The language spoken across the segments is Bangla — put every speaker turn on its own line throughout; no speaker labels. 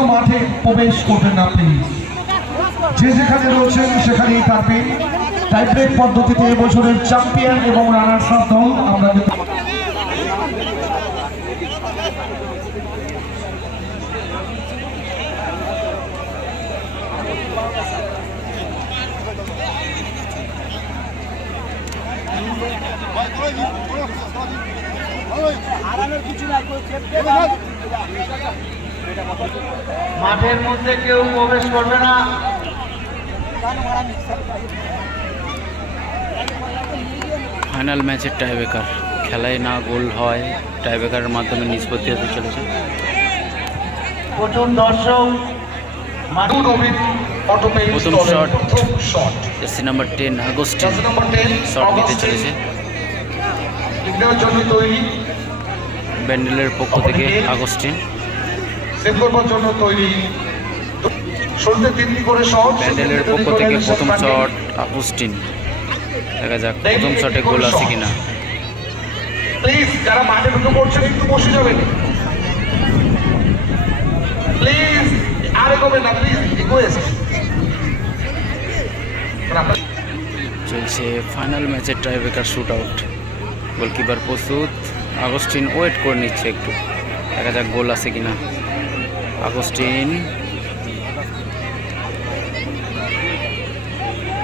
কিন্তু মাঠে প্রবেশ করবেন না প্লিজ যে যেখানে রয়েছেন, সেখানেই থাকবেন। টাইব্রেক পদ্ধতিতে এবছরের চ্যাম্পিয়ন এবং রানার্স আপ দল আমরা কিন্তু
মাঠের মধ্যে কেউ প্রবেশ করবে না।
ফাইনাল ম্যাচের টাইব্রেকার। খেলায় না গোল হয় টাইব্রেকারের মাধ্যমে নিষ্পত্তি হতে চলেছে।
প্রচুর দর্শক
প্রথম।
প্রথম shot
jersey number ten
10
shot নিতে চলেছে। ব্যান্ডেলের পক্ষ থেকে আগস্টিন
সেভ করবার জন্য তৈরি। শুরুতে তিনটি করে শট
পক্ষ থেকে প্রথম শট দেখা যাক প্রথম শটে গোল আছে কিনা।
প্লিজ যারা মাঠে ঢুকে পড়ছেন একটু বসে যাবেন। প্লিজ আর এগোবেন না প্লিজ রিকোয়েস্ট
চলছে ফাইনাল ম্যাচের টাইব্রেকার শুট আউট গোলকিপার প্রস্তুত। আগস্টিন ওয়েট করে নিচ্ছে একটু। দেখা যাক গোল আছে কিনা। আগস্টিন।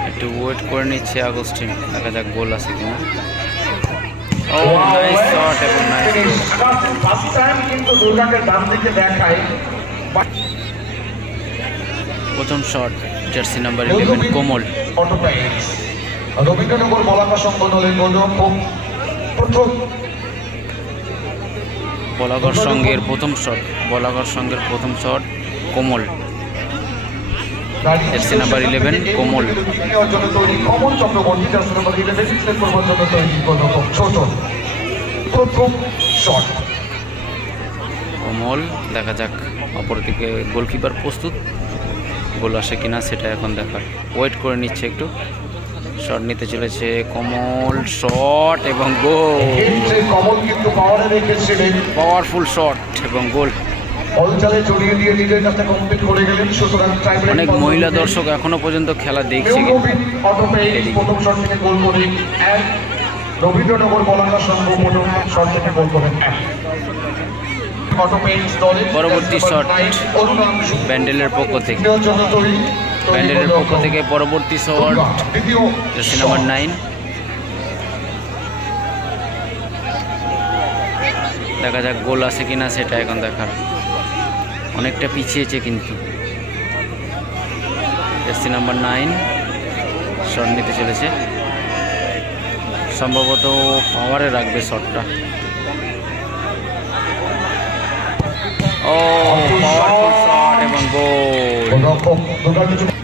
একটু ওয়েট করে নিচ্ছে আগস্টিন। দেখা যাক গোল আছে কিনা।
দেখায়
প্রথম shot jersey number eleven Komal
Rabindranagar Balaka দলের গোলরক্ষক প্রথম
বলাগর সঙ্গের প্রথম শট বলাগর সঙ্গের প্রথম shot Komal. Jersey number 11 Komal.
নেওয়ার জন্য তৈরি Kamal Chakraborty jersey number eleven shot.
Komal দেখা যাক অপরদিকে গোলকিপার প্রস্তুত। গোল আসে কিনা সেটা এখন দেখার। ওয়েট করে নিচ্ছে একটু। শট নিতে চলেছে কোমল শট এবং গোল।
কমল কিন্তু পাওয়ারে রেখেছিলেন।
পাওয়ারফুল শট এবং গোল। অনেক মহিলা দর্শক এখনও পর্যন্ত খেলা দেখছে পরবর্তী শট ব্যান্ডেলের পক্ষ থেকে। ব্যান্ডেলের পক্ষ থেকে পরবর্তী
দ্বিতীয়
জার্সি নাম্বার নাইন দেখা যাক গোল আছে কিনা সেটা এখন দেখার। অনেকটা পিছিয়েছে কিন্তু। জার্সি নাম্বার নাইন শট নিতে চলেছে। সম্ভবত পাওয়ারে রাখবে শটটা ও পাওয়ারফুল শট এবং গোল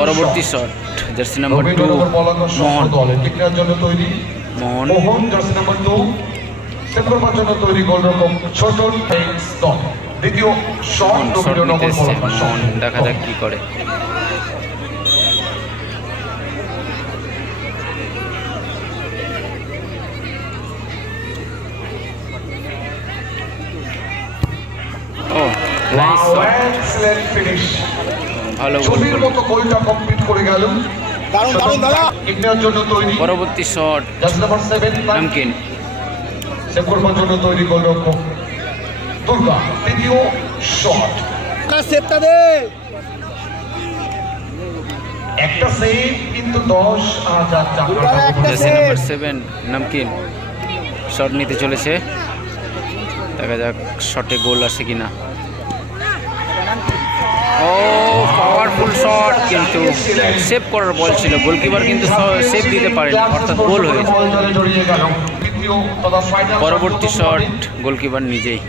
পরবর্তী shot jersey number two Mohan. Mohan.
Mohan jersey number two save জন্য তৈরি গোলরক্ষক ছোট দ্বিতীয় শট
মোহন দেখা যাক কি করে।
Wow, excellent finish.
ভালো গোল
গোলটা কমপ্লিট করে গেল।
দারুণ দারুণ দাদা।
ইন্ডিয়ার জন্য তৈরি।
পরবর্তী শট
জাস্ট নাম্বার সেভেন
নামকিন
সেভ করবার জন্য তৈরি গোলরক্ষক। দুর্গা তৃতীয় শট
দে।
একটা সেভ কিন্তু
নাম্বার সেভেন নামকিন শট নিতে চলেছে। দেখা যাক শটে গোল আসে কিনা। ও পাওয়ারফুল শট কিন্তু সেভ করার বল ছিল। গোলকিপার কিন্তু সেভ দিতে পারেনি, অর্থাৎ গোল হয়েছে। পরবর্তী শট গোলকিপার নিজেই।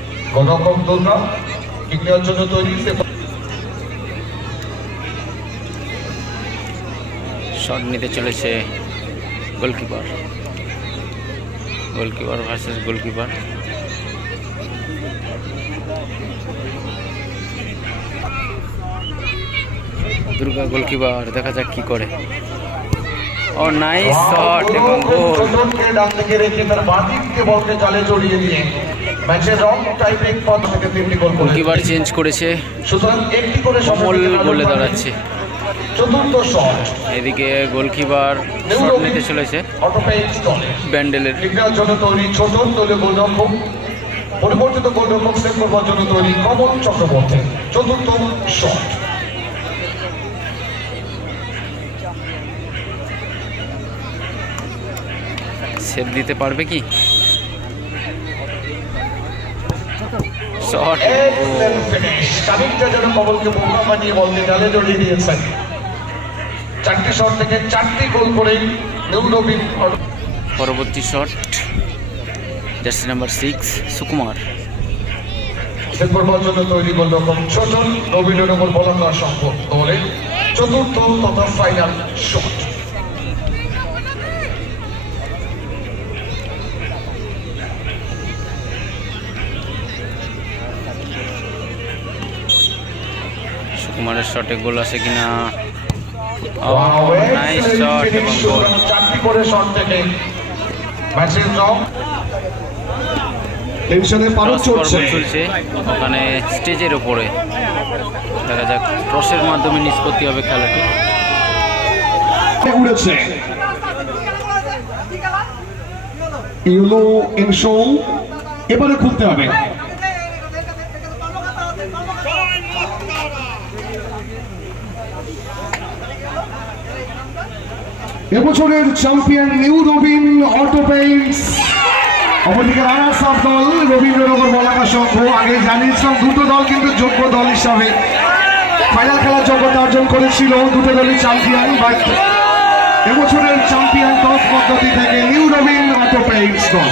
শট নিতে চলেছে goalkeeper goalkeeper versus goalkeeper Durga goalkeeper দেখা যাক কি করে। ও নাইস শট এবং গোল
ডান দিকে রেখে তার বলকে জালে জড়িয়ে দিয়ে ম্যাচের রং টাইব্রেক পদ থেকে তিনটি গোল
গোলকিপার চেঞ্জ করেছে।
সুতরাং একটি করে সময়
গোলে দাঁড়াচ্ছে।
চতুর্থ শট
এদিকে গোলকিপার শট নিতে চলেছে। ব্যান্ডেলের।
জন্য তৈরি ছোট দলীয় গোলরক্ষক পরিবর্তিত গোলরক্ষক সেভ করবার জন্য তৈরি কমল চক্রবর্তী। চতুর্থ শট
সেভ দিতে পারবে কি? শট
এক্সেলেন্ট ফিনিশ খানিকটা যেন কমলকে বোকা বানিয়ে বলতে জালে জড়িয়ে দিয়েছেন। চারটি শট থেকে চারটি গোল করেই
পরবর্তী shot jersey number six Sukumar.
জন্য তৈরি বলাকার চতুর্থ তথা ফাইনাল শট
সুকুমারের শটে গোল আছে কিনা? নাইস
excellent
শট এবং
finish,
গোল
সুতরাং চারটি করে শট থেকে। ম্যাচের রং টেনশনে পারদ
ক্রস পর্ব
চলছে
চলছে। ওখানে স্টেজের ওপরে দেখা যাক ক্রসের মাধ্যমে নিষ্পত্তি হবে খেলাটি।
উড়েছে। ইউলো ইনশো এবারে খুলতে হবে। এবছরের champion New Robin Auto Paints অপরদিকে রানার্স আপ দল রবীন্দ্রনগর বলাকা সংঘ আগে জানিয়েছিলাম দুটো দল কিন্তু যোগ্য দল হিসাবে। ফাইনাল খেলার যোগ্যতা অর্জন করেছিল দুটো দলই চ্যাম্পিয়ন বাট এবছরের চ্যাম্পিয়ন টস পদ্ধতি থেকে নিউ রবিন অটো পেইন্টস দল।